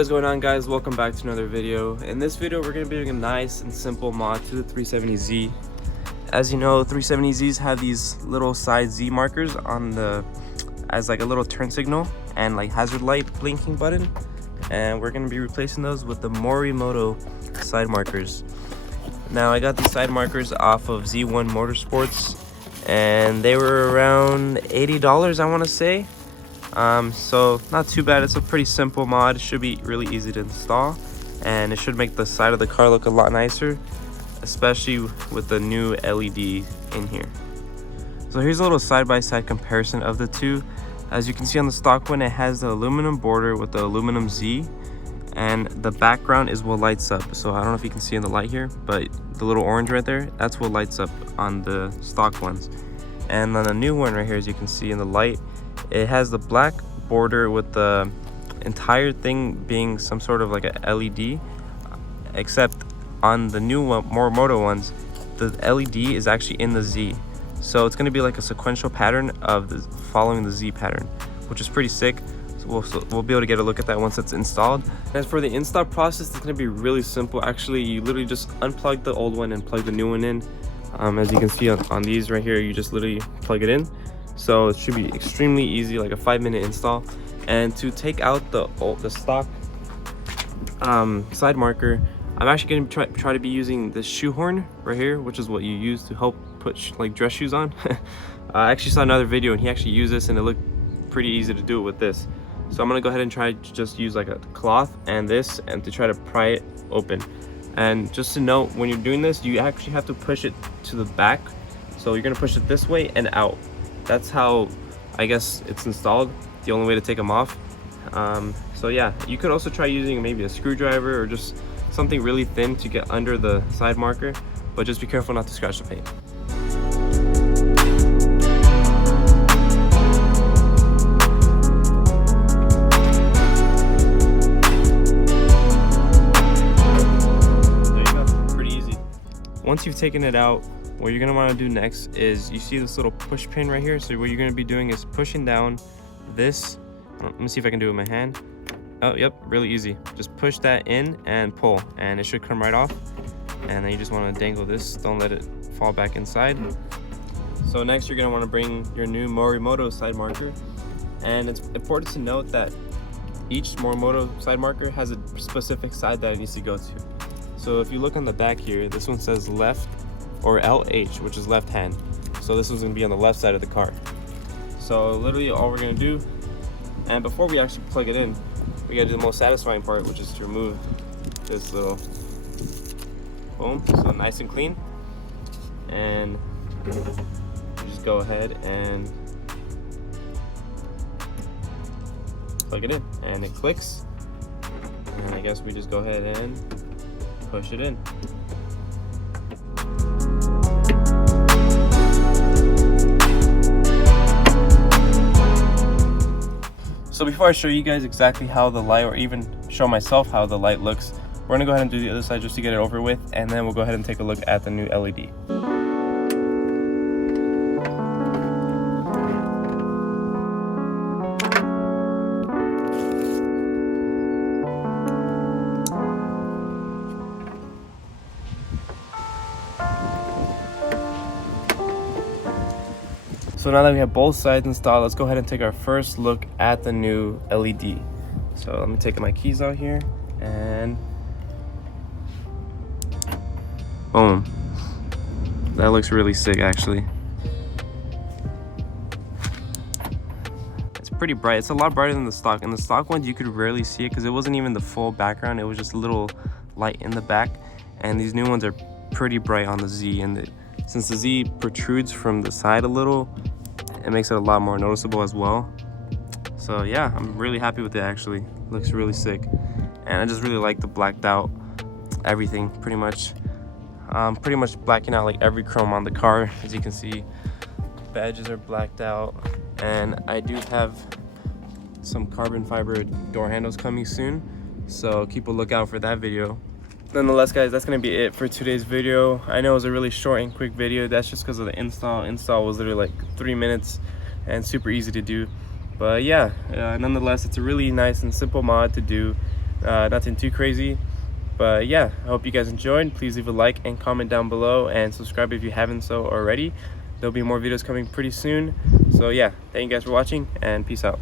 What is going on, guys? Welcome back to another video. In this video we're going to be doing a nice and simple mod to the 370Z. As you know, 370Zs have these little side Z markers on the as like a little turn signal and like hazard light blinking button, and we're going to be replacing those with the Morimoto side markers. Now I got these side markers off of Z1 Motorsports and they were around $80, I want to say. So not too bad. It's a pretty simple mod. It should be really easy to install, and it should make the side of the car look a lot nicer, especially with the new LED in here. So here's a little side-by-side comparison of the two. As you can see on the stock one, it has the aluminum border with the aluminum Z, and the background is what lights up. So I don't know if you can see in the light here, but the little orange right there, that's what lights up on the stock ones. And on the new one right here, as you can see in the light, it has the black border with the entire thing being some sort of like a LED, except on the new one, Morimoto ones, the LED is actually in the Z. So it's going to be like a sequential pattern of following the Z pattern, which is pretty sick. So we'll be able to get a look at that once it's installed. As for the install process, it's going to be really simple. Actually, you literally just unplug the old one and plug the new one in. As you can see on these right here, you just literally plug it in. So it should be extremely easy, like a 5-minute install. And to take out the stock side marker, I'm actually going to try to be using this shoehorn right here, which is what you use to help put like dress shoes on. I actually saw another video and he actually used this and it looked pretty easy to do it with this. So I'm going to go ahead and try to just use like a cloth and this, and to try to pry it open. And just to note, when you're doing this, you actually have to push it to the back. So you're going to push it this way and out. That's how I guess it's installed, the only way to take them off. So yeah, you could also try using maybe a screwdriver or just something really thin to get under the side marker, but just be careful not to scratch the paint. There you go, pretty easy. Once you've taken it out, what you're going to want to do next is, you see this little push pin right here. So what you're going to be doing is pushing down this. Let me see if I can do it with my hand. Oh, yep, really easy. Just push that in and pull, and it should come right off. And then you just want to dangle this. Don't let it fall back inside. So next you're going to want to bring your new Morimoto side marker. And it's important to note that each Morimoto side marker has a specific side that it needs to go to. So if you look on the back here, this one says left, or LH, which is left hand. So this one's gonna be on the left side of the car. So literally all we're gonna do, and before we actually plug it in, we gotta do the most satisfying part, which is to remove this little, boom, so nice and clean. And you just go ahead and plug it in, and it clicks. And I guess we just go ahead and push it in. So before I show you guys exactly how the light, or even show myself how the light looks, we're gonna go ahead and do the other side just to get it over with, and then we'll go ahead and take a look at the new LED. So now that we have both sides installed, let's go ahead and take our first look at the new LED. So let me take my keys out here, and boom. That looks really sick, actually. It's pretty bright. It's a lot brighter than the stock. In the stock ones, you could rarely see it because it wasn't even the full background. It was just a little light in the back. And these new ones are pretty bright on the Z. And since the Z protrudes from the side a little, it makes it a lot more noticeable as well. So yeah, I'm really happy with it, actually. Looks really sick. And I just really like the blacked out everything, pretty much blacking out like every chrome on the car. As you can see, badges are blacked out, and I do have some carbon fiber door handles coming soon, so keep a lookout for that video. Nonetheless, guys, that's gonna be it for today's video. I know it was a really short and quick video. That's just because of the install. Install was literally like 3 minutes and super easy to do. But yeah, nonetheless, it's a really nice and simple mod to do. Nothing too crazy. But yeah, I hope you guys enjoyed. Please leave a like and comment down below, and subscribe if you haven't so already. There'll be more videos coming pretty soon. So yeah, thank you guys for watching, and peace out.